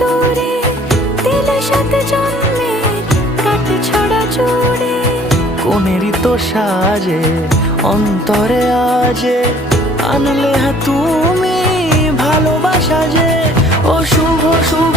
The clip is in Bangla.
দূরে দিলে সাত জন্মের কাট ছড়া জুড়ে। কোনেরই তো সাজে অন্তরে আজে আনলে তুমি ভালোবাসা যে ও শুভ শুভ